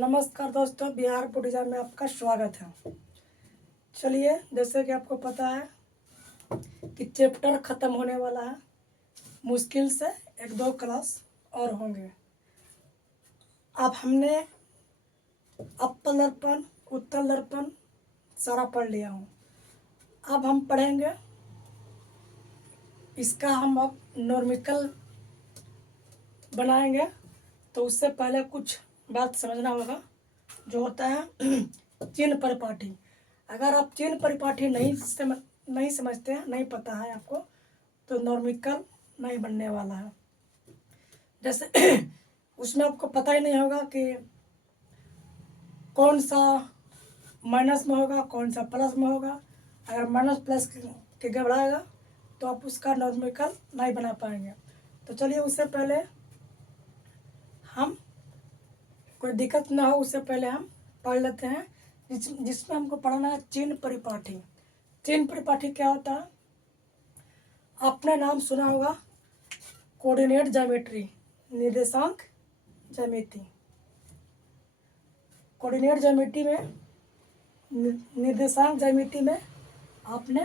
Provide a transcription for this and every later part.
नमस्कार दोस्तों, बिहार बुद्धिज्म में आपका स्वागत है। चलिए, जैसे कि आपको पता है कि चैप्टर ख़त्म होने वाला है। मुश्किल से 1-2 क्लास और होंगे। अब हमने अवतल दर्पण, उत्तल दर्पण सारा पढ़ लिया हूँ। अब हम पढ़ेंगे इसका, हम अब नॉर्मिकल बनाएंगे। तो उससे पहले कुछ बात समझना होगा जो होता है चिन्ह परिपाटी। अगर आप चिन्ह परिपाटी नहीं समझते हैं, नहीं पता है आपको, तो नॉर्मिकल नहीं बनने वाला है। जैसे उसमें आपको पता ही नहीं होगा कि कौन सा माइनस में होगा, कौन सा प्लस में होगा। अगर माइनस प्लस के घबराएगा तो आप उसका नॉर्मिकल नहीं बना पाएंगे। तो चलिए, उससे पहले हम, कोई दिक्कत ना हो उससे पहले हम पढ़ लेते हैं जिसमें हमको पढ़ना है चिन्ह परिपाटी। चिन्ह परिपाटी क्या होता है? आपने नाम सुना होगा कोऑर्डिनेट ज्योमेट्री, निर्देशांक ज्यामिति। कोऑर्डिनेट ज्योमेट्री में, निर्देशांक ज्यामिति में आपने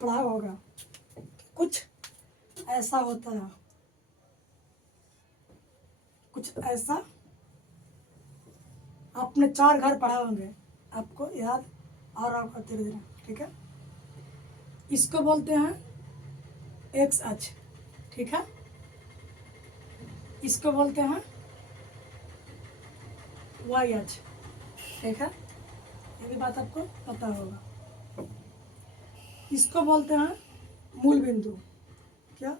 पढ़ा होगा कुछ ऐसा होता है, कुछ ऐसा। आपने 4 घर पढ़ा होंगे, आपको याद आ रहा होगा धीरे धीरे, ठीक है। इसको बोलते हैं एक्स अक्ष, ठीक है। इसको बोलते हैं वाई अक्ष, ठीक है। ये भी बात आपको पता होगा। इसको बोलते हैं मूल बिंदु। क्या?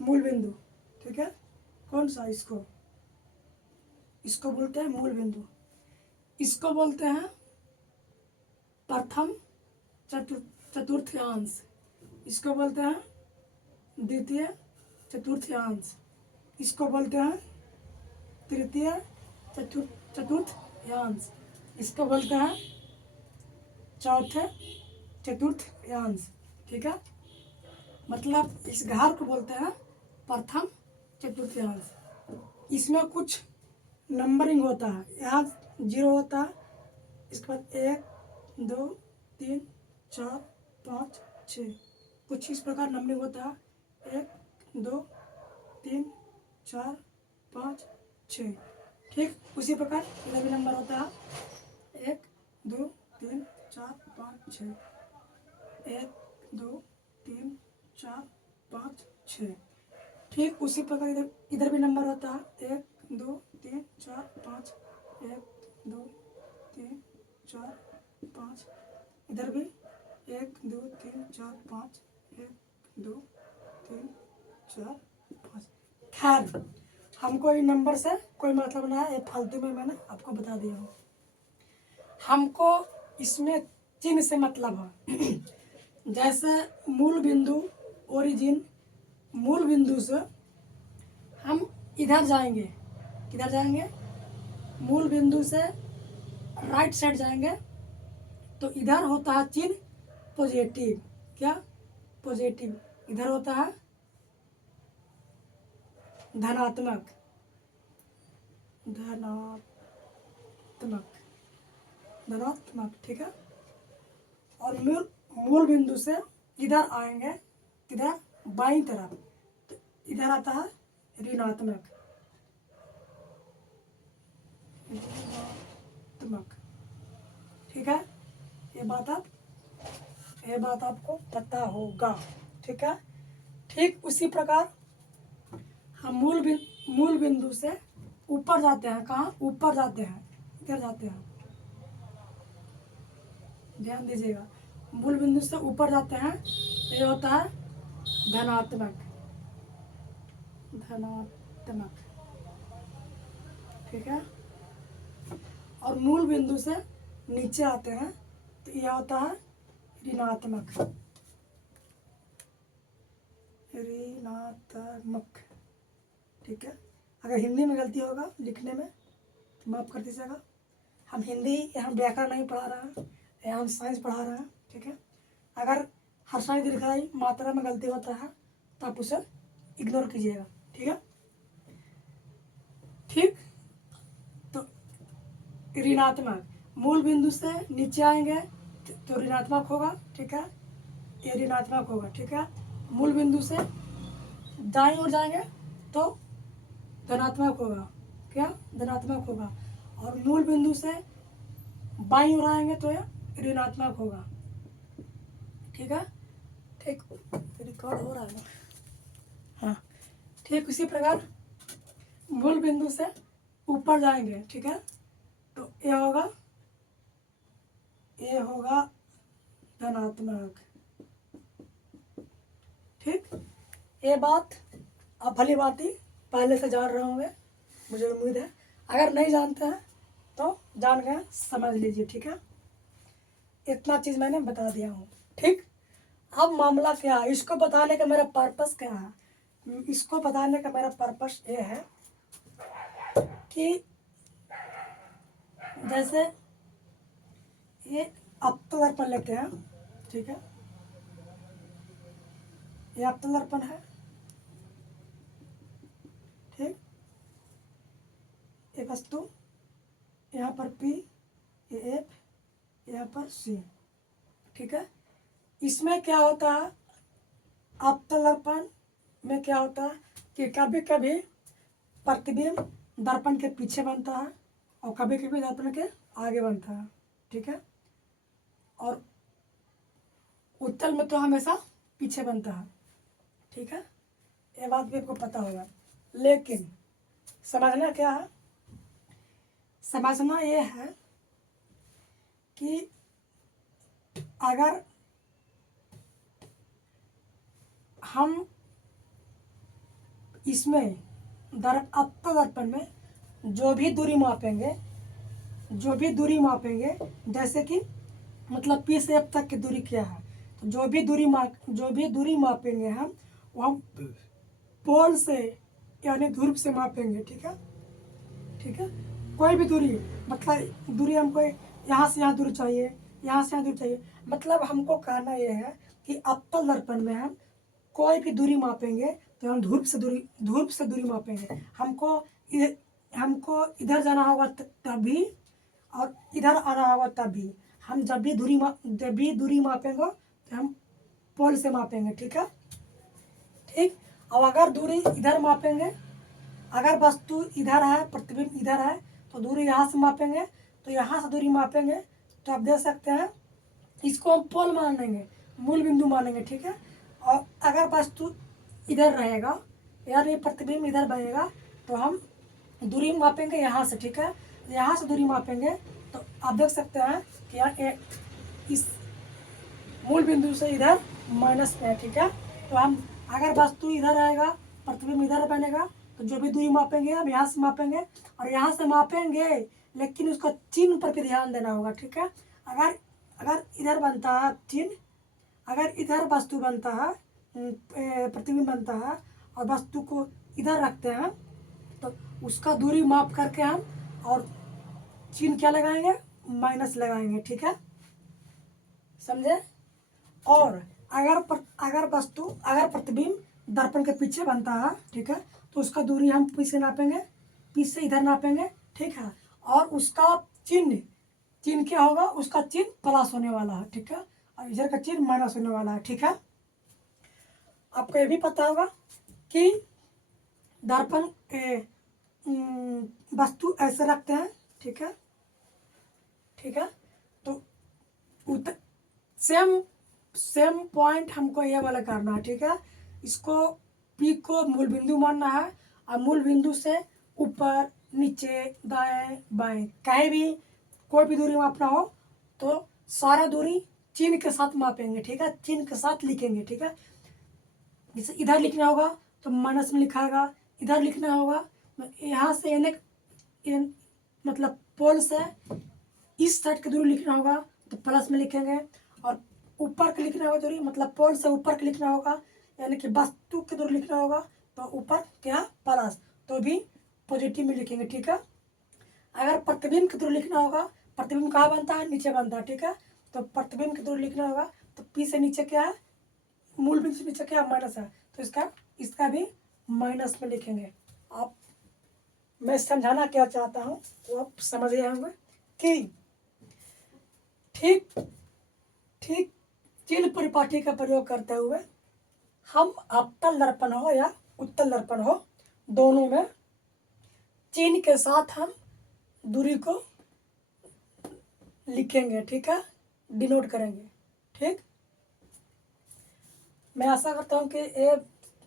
मूल बिंदु, ठीक है। कौन सा? इसको बोलते हैं मूल बिंदु। इसको बोलते हैं प्रथम चतुर्थांश। इसको बोलते हैं द्वितीय चतुर्थांश। इसको बोलते हैं तृतीय चतुर्थांश। इसको बोलते हैं चौथे चतुर्थांश, ठीक है। मतलब इस घर को बोलते हैं प्रथम चतुर्थांश। इसमें कुछ नंबरिंग होता है। यहाँ 0 होता है, इसके बाद 1 2 3 4 5 6, कुछ इस प्रकार नंबरिंग होता है। 1 2 3 4 5 6, ठीक। उसी प्रकार इधर भी नंबर होता है 1 2 3 4 5 6, 1 2 3 4 5 6, ठीक। उसी प्रकार इधर भी नंबर होता है 1 2 3 4 5, 1 2 3 4 5। इधर भी 1 2 3 4 5, 1 2 3 4 5। खैर, हमको इन नंबर से कोई मतलब ना है, ये फालतू में मैंने आपको बता दिया हूँ। हमको इसमें चिन्ह से मतलब है। जैसे मूल बिंदु, ओरिजिन, मूल बिंदु से हम इधर जाएंगे। किधर जाएंगे? मूल बिंदु से राइट साइड जाएंगे तो इधर होता है चिन्ह पॉजिटिव। क्या? पॉजिटिव। इधर होता है धनात्मक। धनात्मक, ठीक है। और मूल बिंदु से इधर आएंगे, इधर बाईं तरफ, तो इधर आता है ऋणात्मक। ठीक है। ये बात आपको पता होगा, ठीक है। ठीक उसी प्रकार हम मूल बिंदु से ऊपर जाते हैं। कहाँ ऊपर जाते हैं? इधर जाते हैं, ध्यान दीजिएगा। मूल बिंदु से ऊपर जाते हैं, ये होता है धनात्मक। ठीक है। और मूल बिंदु से नीचे आते हैं तो यह होता है ऋणात्मक। ठीक है। अगर हिंदी में गलती होगा लिखने में तो माफ कर दीजिएगा। हम हिंदी यहाँ व्याकरण नहीं पढ़ा रहे हैं, यहाँ हम साइंस पढ़ा रहे हैं, ठीक है। अगर अशाई दीर्घाई मात्रा में गलती होता है तो आप उसे इग्नोर कीजिएगा, ठीक है। ठीक, तो ऋणात्मक मूल बिंदु से नीचे आएंगे तो ऋणात्मक होगा, ठीक है, ये ऋणात्मक होगा, ठीक है। मूल बिंदु से दाईं ओर जाएंगे तो धनात्मक होगा, क्या धनात्मक होगा, और मूल बिंदु से बाईं ओर आएंगे तो यह ऋणात्मक होगा, ठीक है। ठीक, रिकॉर्ड हो रहा है ना, हाँ। ठीक, उसी प्रकार मूल बिंदु से ऊपर जाएंगे, ठीक है, तो ये होगा धनात्मक। ठीक, ये बात आप भली बात ही पहले से जान रहे होंगे, मुझे उम्मीद है। अगर नहीं जानते हैं तो जान गए, समझ लीजिए, ठीक है। इतना चीज़ मैंने बता दिया हूँ, ठीक। अब मामला क्या है, इसको बताने का मेरा पर्पस क्या है। इसको बताने का मेरा पर्पस ये है कि जैसे ये अवतल दर्पण लेते हैं, ठीक है, ये अवतल दर्पण है, ठीक। ये वस्तु यहाँ पर P, ये F, यहाँ पर C, ठीक है। इसमें क्या होता है, अवतल दर्पण में क्या होता है कि कभी कभी प्रतिबिंब दर्पण के पीछे बनता है और कभी कभी दर्पण के आगे बनता है, ठीक है। और उत्तल में तो हमेशा पीछे बनता है, ठीक है। ये बात भी आपको पता होगा, लेकिन समझना क्या है, समझना ये है कि अगर हम इसमें अवतल दर्पण में जो भी दूरी मापेंगे, जैसे कि मतलब P से F तक की दूरी क्या है, तो जो भी दूरी मापेंगे हम, वो हम पोल से यानी ध्रुव से मापेंगे, ठीक है, ठीक है। कोई भी दूरी, मतलब दूरी हमको यहाँ से यहाँ दूरी चाहिए, यहाँ से यहाँ दूरी चाहिए, मतलब हमको कहना ये है कि अवतल दर्पण में हम कोई भी दूरी मापेंगे तो हम ध्रुव से दूरी मापेंगे। हमको इधर जाना होगा तभी और इधर आना होगा तभी। हम जब भी दूरी मापेंगे तो हम पोल से मापेंगे, ठीक है, ठीक। अब अगर दूरी इधर मापेंगे, अगर वस्तु इधर है, प्रतिबिंब इधर है, तो दूरी यहाँ से मापेंगे, तो यहाँ से दूरी मापेंगे तो आप देख सकते हैं इसको हम पोल मान लेंगे, मूल बिंदु मानेंगे, ठीक है। और अगर वस्तु इधर रहेगा यार ये प्रतिबिंब इधर बनेगा तो हम दूरी मापेंगे यहाँ से, ठीक है। यहाँ से दूरी मापेंगे तो आप देख सकते हैं कि यार इस मूल बिंदु से इधर माइनस में है, ठीक है। तो हम अगर वस्तु इधर आएगा, प्रतिबिंब इधर बनेगा, तो जो भी दूरी मापेंगे हम यहाँ से मापेंगे और यहाँ से मापेंगे, लेकिन उसका चिन्ह पर भी ध्यान देना होगा, ठीक है। अगर इधर बनता है चिन्ह, अगर इधर वस्तु बनता है, प्रतिबिंब बनता है और वस्तु को इधर रखते हैं तो उसका दूरी माप करके हम और चिन्ह क्या लगाएंगे, माइनस लगाएंगे, ठीक है, समझे। और अगर प्रतिबिंब दर्पण के पीछे बनता है, ठीक है, तो उसका दूरी हम P से नापेंगे, P से इधर नापेंगे, ठीक है। और उसका चिन्ह क्या होगा, उसका चिन्ह प्लस होने वाला है, ठीक है, और इधर का चिन्ह माइनस होने वाला है, ठीक है। आपको ये भी पता होगा कि दर्पण वस्तु ऐसे रखते हैं, ठीक है, ठीक है। तो सेम पॉइंट हमको ये वाला करना है, ठीक है। इसको P को मूल बिंदु मानना है और मूल बिंदु से ऊपर नीचे दाएं बाएं कहीं भी कोई भी दूरी मापना हो तो सारा दूरी चिन्ह के साथ मापेंगे, ठीक है, चिन्ह के साथ लिखेंगे, ठीक है। जैसे इधर लिखना होगा तो माइनस में लिखाएगा, इधर लिखना होगा यहाँ से मतलब पोल से इस साइड की दूरी लिखना होगा तो प्लस में लिखेंगे, और ऊपर की लिखना होगा दूरी, मतलब पोल से ऊपर की लिखना होगा यानी कि वस्तु की दूरी लिखना होगा तो ऊपर क्या प्लस, तो भी पॉजिटिव में लिखेंगे, ठीक है। अगर प्रतिबिंब की दूरी लिखना होगा, प्रतिबिंब कहाँ बनता है, नीचे बनता है, ठीक है, तो प्रतिबिंब की दूरी लिखना होगा तो P से नीचे क्या है, मूल बिंदु से नीचे क्या माइनस है, तो इसका भी माइनस में लिखेंगे। आप मैं समझाना क्या चाहता हूँ वो आप समझ गए होंगे कि ठीक ठीक चिन्ह परिपाटी का प्रयोग करते हुए हम अवतल दर्पण हो या उत्तल दर्पण हो, दोनों में चिन्ह के साथ हम दूरी को लिखेंगे, ठीक है, डिनोट करेंगे। ठीक, मैं आशा करता हूँ कि ये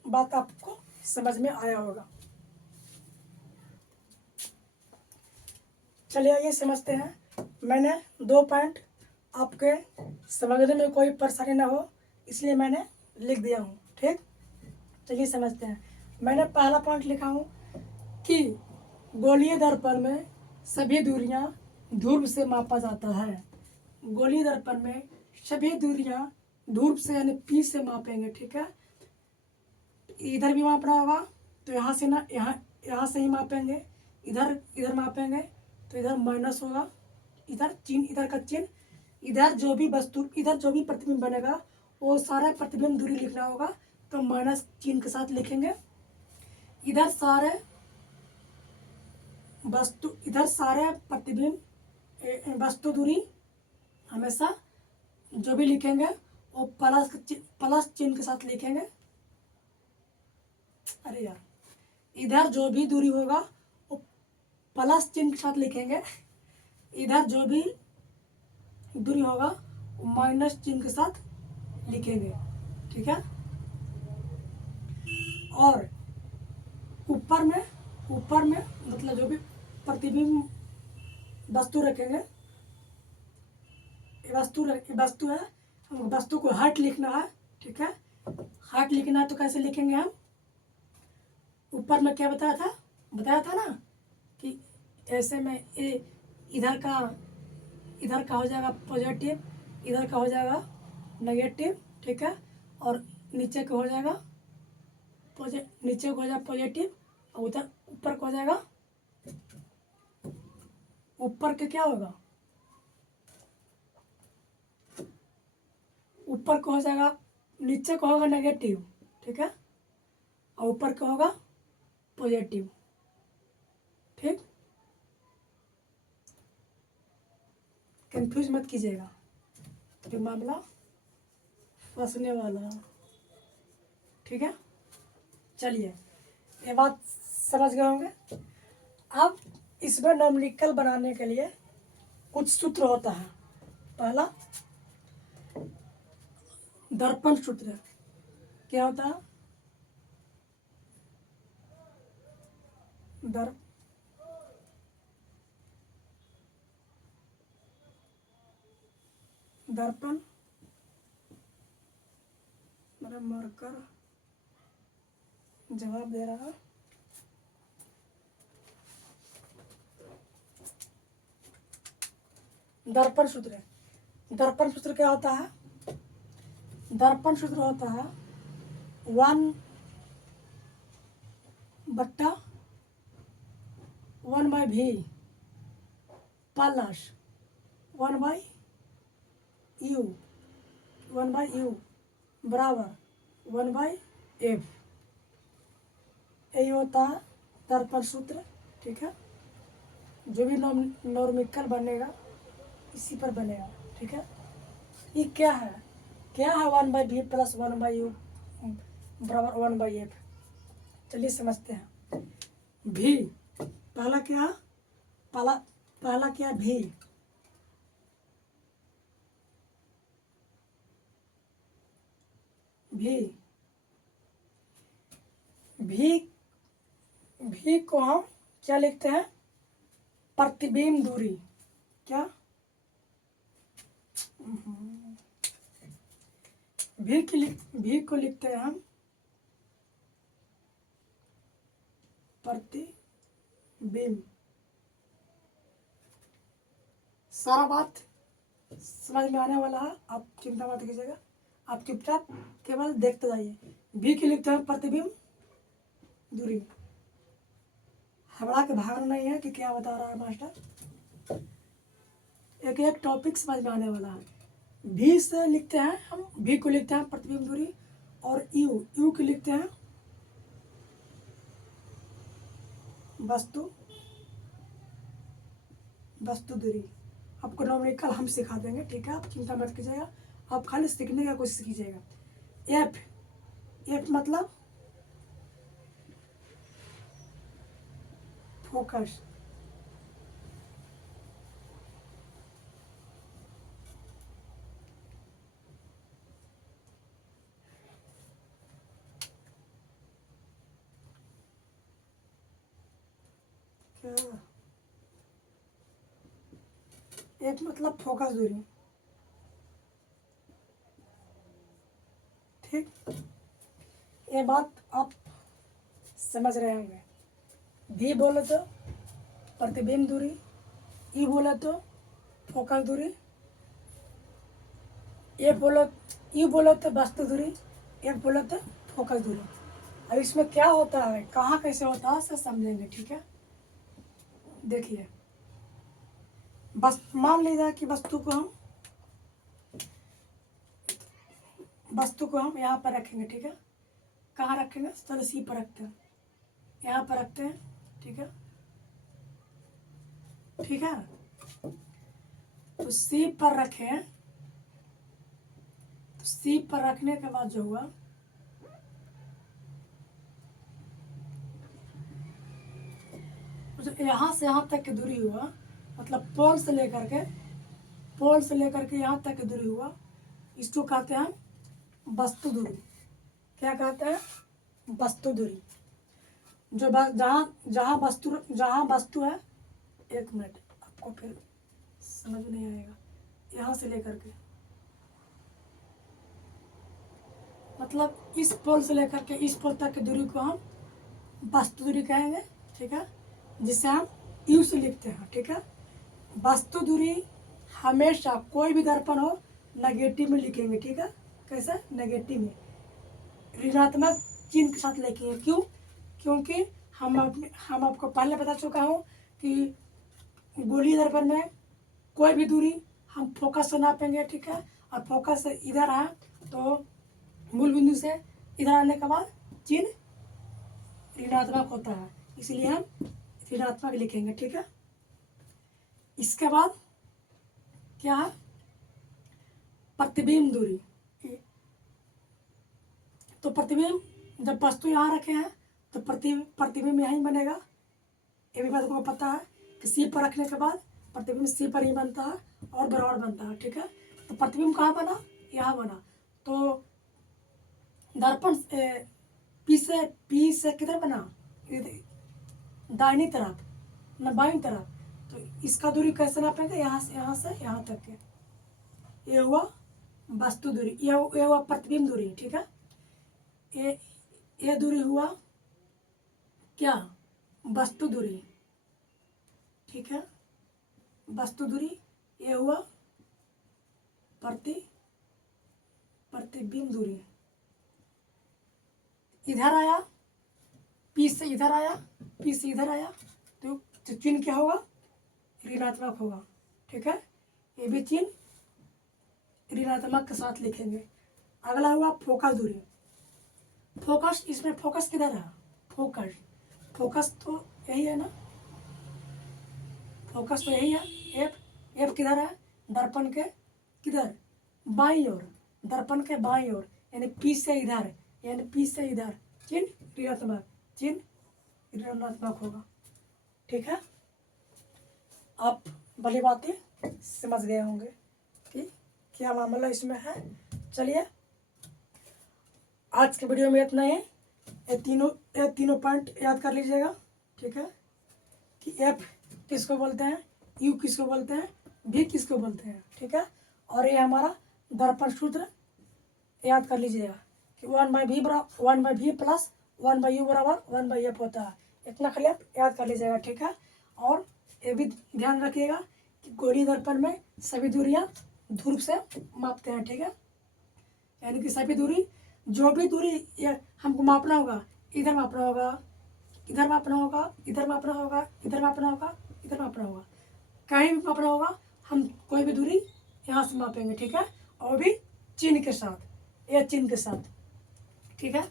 बात आपको समझ में आया होगा। चलिए आइए समझते हैं। मैंने 2 पॉइंट, आपके समझने में कोई परेशानी ना हो इसलिए मैंने लिख दिया हूँ। ठीक, चलिए समझते हैं। मैंने पहला पॉइंट लिखा हूँ कि गोलीय दर्पण में सभी दूरियां ध्रुव से मापा जाता है। गोलीय दर्पण में सभी दूरियां ध्रुव से यानी P से मापेंगे। ठीक है, इधर भी मापना होगा तो यहाँ से ना यहाँ से ही मापेंगे, इधर मापेंगे तो इधर माइनस होगा, इधर चिन्ह, इधर का चिन्ह, इधर जो भी वस्तु, इधर जो भी प्रतिबिंब बनेगा वो सारा प्रतिबिंब दूरी लिखना होगा तो माइनस चिन्ह के साथ लिखेंगे। इधर सारे प्रतिबिंब वस्तु दूरी हमेशा जो भी लिखेंगे वो प्लस चिन्ह के साथ लिखेंगे। अरे यार, इधर जो भी दूरी होगा वो प्लस चिन्ह के साथ लिखेंगे, इधर जो भी दूरी होगा वो माइनस चिन्ह के साथ लिखेंगे। ठीक है, और ऊपर में मतलब जो भी प्रतिबिंब वस्तु रखेंगे, वस्तु है, वस्तु को हट लिखना है। ठीक है, हट लिखना है तो कैसे लिखेंगे हम, ऊपर में क्या बताया था ना कि ऐसे में इधर का हो जाएगा पॉजिटिव, इधर का हो जाएगा नेगेटिव। ठीक है, और नीचे का हो जाएगा पॉजिटिव और उधर ऊपर का हो जाएगा, ऊपर का क्या होगा, ऊपर का हो जाएगा, नीचे का होगा नेगेटिव। ठीक है, और ऊपर का होगा पॉजिटिव। ठीक, कंफ्यूज मत कीजिएगा, तो मामला फंसने वाला। ठीक है, चलिए ये बात समझ गए होंगे। अब इसमें न्यूमेरिकल बनाने के लिए कुछ सूत्र होता है। पहला दर्पण सूत्र क्या होता है, दर्पण, मेरा मार्कर जवाब दे रहा है। दर्पण सूत्र क्या होता है, दर्पण सूत्र होता है 1/V प्लस 1/U बराबर 1/F, यही होता है दर्पण सूत्र। ठीक है, जो भी न्यूमेरिकल बनेगा इसी पर बनेगा। ठीक है, ये क्या है 1/V प्लस 1/U बराबर 1/F। चलिए समझते हैं। भी पहला क्या भी को हम क्या लिखते हैं, प्रतिबिंब दूरी। क्या भी को लिखते हैं हम प्रतिबिंब। सारा बात समझ में आने वाला है, आप चिंता मत कीजिएगा, आप चुपचाप केवल देखते जाइए। भी के लिखते हैं प्रतिबिंब दूरी। हबड़ा के भागना नहीं है कि क्या बता रहा है मास्टर, एक टॉपिक समझ में आने वाला है। भी से लिखते हैं हम, भी को लिखते हैं प्रतिबिंब दूरी, और यू, यू की लिखते हैं वस्तु, वस्तु दूरी। आपको नॉर्मेटिकल हम सिखा देंगे, ठीक है, आप चिंता मत कीजिएगा, आप खाली सीखने का कोशिश कीजिएगा। एफ, एफ मतलब फोकस। क्या, एफ मतलब फोकस दूरी, ठीक। ये बात आप समझ रहे होंगे। भी बोले तो प्रतिबिंब दूरी, ई बोले तो फोकस दूरी, ए बोलो, यू बोलो तो वस्तु दूरी, एफ बोलो तो फोकस दूरी। अब इसमें क्या होता है, कहाँ कैसे होता है, सब समझेंगे, ठीक है। देखिए, बस मान लीजिए कि वस्तु को हम यहाँ पर रखेंगे, ठीक है। कहाँ रखेंगे, चलो सी पर रखते हैं, यहाँ पर रखते हैं, ठीक है, ठीक है। तो सी पर रखें, तो सी पर रखने के बाद जो हुआ, यहाँ से यहाँ तक की दूरी हुआ, मतलब पोल से लेकर के यहाँ तक की दूरी हुआ, इसको कहते हैं वस्तु दूरी। क्या कहते हैं, वस्तु दूरी। जो जहाँ वस्तु है, एक मिनट, आपको फिर समझ नहीं आएगा। यहाँ से लेकर के, मतलब इस पोल से लेकर के इस पोल तक की दूरी को हम वस्तु दूरी कहेंगे, ठीक है, जिसे हम यू से लिखते हैं, ठीक है। वस्तु दूरी हमेशा कोई भी दर्पण हो नेगेटिव में लिखेंगे, ठीक है। कैसे, नेगेटिव में, ऋणात्मक चिन्ह के साथ लिखेंगे। क्यों, क्योंकि हम आपको पहले बता चुका हूँ कि गोलीय दर्पण में कोई भी दूरी हम फोकस से नापेंगे, ठीक है। और फोकस से इधर आए तो मूल बिंदु से इधर आने के बाद चिन्ह ऋणात्मक होता है, इसलिए हम ऋणात्मक लिखेंगे, ठीक है। इसके बाद क्या है, प्रतिबिंब दूरी। तो प्रतिबिंब, जब वस्तु यहाँ रखे हैं तो प्रतिबिंब यहाँ ही बनेगा। ये भी बात को पता है कि सी पर रखने के बाद प्रतिबिंब सी पर ही बनता है और बराबर बनता है, ठीक है। तो प्रतिबिंब कहाँ बना, यहाँ बना। तो दर्पण पी से किधर बना, दाहिनी तरफ न बाईं तरफ। तो इसका दूरी कैसे नापेंगे, यहाँ से यहाँ तक के। ये हुआ वस्तु दूरी, ये हुआ प्रतिबिंब दूरी, ठीक है। ये दूरी हुआ क्या, वस्तु दूरी, ठीक है, वस्तु दूरी। ये हुआ प्रतिबिंब दूरी। इधर आया, पी से इधर आया, पी से इधर आया, तो चिन्ह क्या होगा, ऋणात्मक होगा, ठीक है। ये भी चिन्ह ऋणात्मक के साथ लिखेंगे। अगला हुआ फोकस दूरी। फोकस, इसमें फोकस किधर है, फोकस तो यही है ना, फोकस तो यही है। एफ किधर है, दर्पण के किधर, बाईं ओर, दर्पण के बाईं ओर, यानी पी से इधर, यानी पी से इधर, चिन्ह ऋणात्मक होगा, ठीक है। आप भली बातें समझ गए होंगे कि क्या मामला इसमें है। चलिए, आज के वीडियो में इतना ही। ये तीनों पॉइंट याद कर लीजिएगा, ठीक है, कि एफ किसको बोलते हैं, यू किसको बोलते हैं, भी किसको बोलते हैं, ठीक है। और ये हमारा दर्पण सूत्र याद कर लीजिएगा कि 1/v प्लस 1/u बराबर 1/f होता है। इतना खाली आप याद कर लीजिएगा, ठीक है। और ये भी ध्यान रखिएगा कि गोलीय दर्पण में सभी दूरियां ध्रुव से मापते हैं, ठीक है। यानी कि सभी दूरी, जो भी दूरी ये हमको मापना होगा, इधर मापना होगा, इधर मापना होगा, इधर मापना होगा, इधर मापना होगा, इधर मापना होगा, कहीं भी मापना होगा, हम कोई भी दूरी यहाँ से मापेंगे, ठीक है। और भी चिन्ह के साथ, यह चिन्ह के साथ, ठीक है।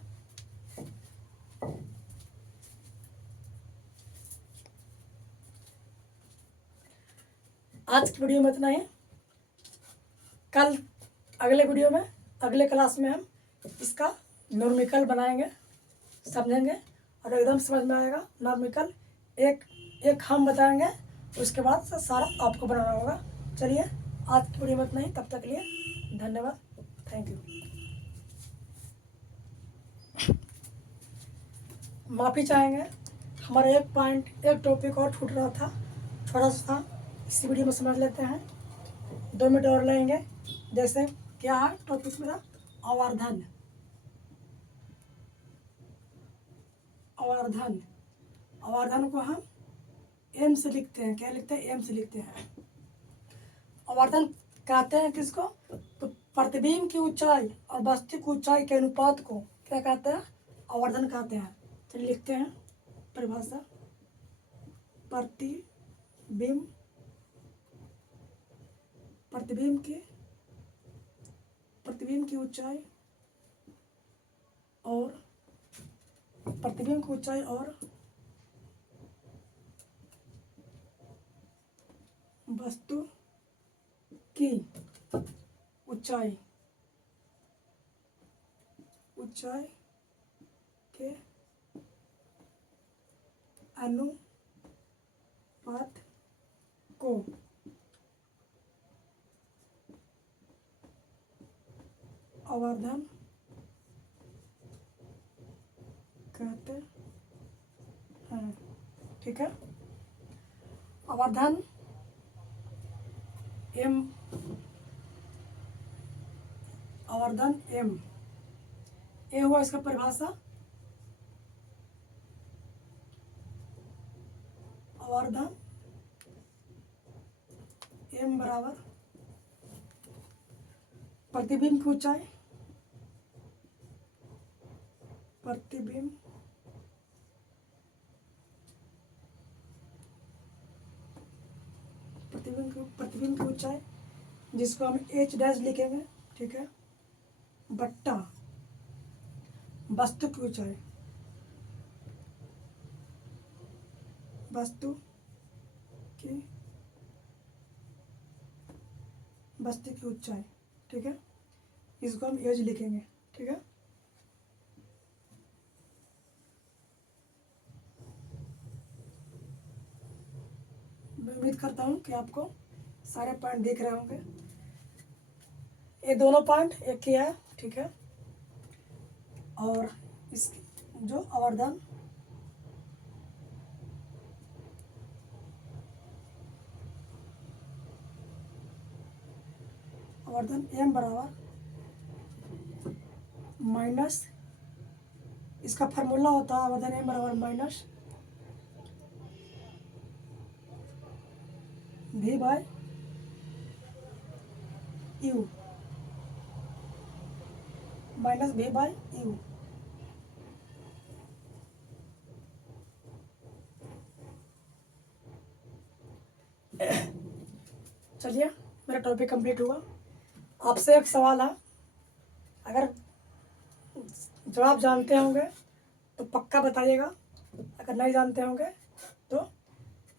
आज की वीडियो में इतना ही। कल अगले वीडियो में, अगले क्लास में हम इसका नॉर्मिकल बनाएंगे, समझेंगे और एकदम समझ में आएगा। नॉर्मिकल एक एक हम बताएंगे, उसके बाद सारा आपको बनाना होगा। चलिए आज की वीडियो में इतना ही, तब तक के लिए धन्यवाद, थैंक यू। माफ़ी चाहेंगे, हमारा एक पॉइंट, एक टॉपिक और छूट रहा था, थोड़ा सा इसी वीडियो में समझ लेते हैं। 2 मिनट और लेंगे। जैसे क्या है टॉपिक मेरा, आवर्धन। आवर्धन, आवर्धन को हम एम से लिखते हैं। क्या लिखते हैं? एम से लिखते हैं। आवर्धन कहते हैं किसको? तो प्रतिबिंब की ऊंचाई और वस्तु की ऊंचाई के अनुपात को क्या कहते हैं? आवर्धन कहते हैं। चलिए लिखते हैं परिभाषा। प्रतिबिंब, प्रतिबिंब की ऊंचाई और प्रतिबिंब की ऊंचाई और वस्तु की ऊंचाई के अनुपात को आवर्धन कहते हैं। ठीक है। आवर्धन एम, आवर्धन एम, ए हुआ इसका परिभाषा। आवर्धन एम बराबर प्रतिबिंब की ऊंचाई, प्रतिबिंब की ऊंचाई, जिसको हम एच डैश लिखेंगे। ठीक है। बट्टा वस्तु की ऊंचाई, वस्तु की ऊंचाई। ठीक है। इसको हम एज लिखेंगे। ठीक है। मैं उम्मीद करता हूँ कि आपको सारे पॉइंट दिख रहे होंगे। ये दोनों पॉइंट एक ही है। ठीक है। और इस जो आवर्धन एम बराबर माइनस, इसका फार्मूला होता है आवर्धन एम बराबर minus V by U, minus V by U. चलिए मेरा टॉपिक कंप्लीट हुआ। आपसे एक सवाल है, अगर जवाब जानते होंगे तो पक्का बताइएगा, अगर नहीं जानते होंगे तो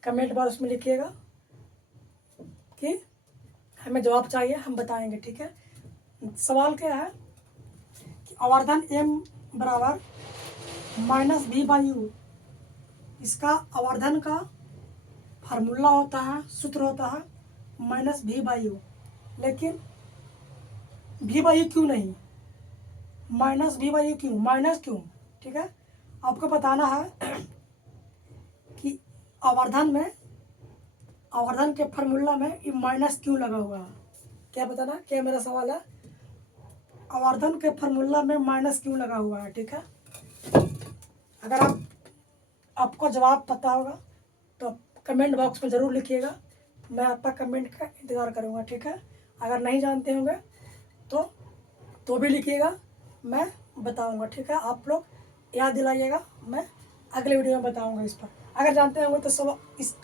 कमेंट बॉक्स में लिखिएगा कि हमें जवाब चाहिए, हम बताएंगे। ठीक है। सवाल क्या है कि आवर्धन एम बराबर माइनस V बाई यू, इसका आवर्धन का फार्मूला होता है, सूत्र होता है माइनस V बाई यू, लेकिन V बाई यू क्यों नहीं, माइनस V बाई यू क्यों, माइनस क्यों? ठीक है। आपको बताना है कि आवर्धन के फार्मूला में ये माइनस क्यों लगा हुआ है। क्या बताना, क्या मेरा सवाल है? आवर्धन के फार्मूला में माइनस क्यों लगा हुआ है। ठीक है। अगर आपको जवाब पता होगा तो कमेंट बॉक्स में ज़रूर लिखिएगा, मैं आपका कमेंट का इंतज़ार करूँगा। ठीक है। अगर नहीं जानते होंगे तो भी लिखिएगा, मैं बताऊँगा। ठीक है। आप लोग याद दिलाइएगा, मैं अगले वीडियो में बताऊँगा इस पर। अगर जानते होंगे तो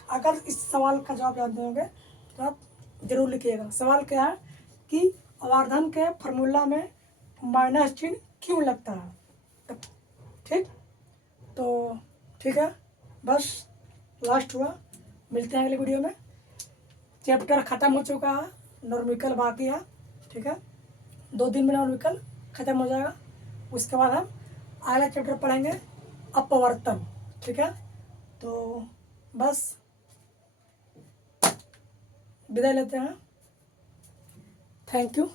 अगर इस सवाल का जवाब जानते होंगे तो आप ज़रूर लिखिएगा। सवाल क्या है कि आवर्धन के फार्मूला में माइनस चिन्ह क्यों लगता है। ठीक। तो ठीक है, बस लास्ट हुआ, मिलते हैं अगले वीडियो में। चैप्टर ख़त्म हो चुका है, नॉर्मिकल बाकी है, ठीक है। 2 दिन में नॉर्मिकल ख़त्म हो जाएगा, उसके बाद हम अगला चैप्टर पढ़ेंगे अपवर्तन, ठीक है। तो बस विदाई लेते हैं, थैंक यू।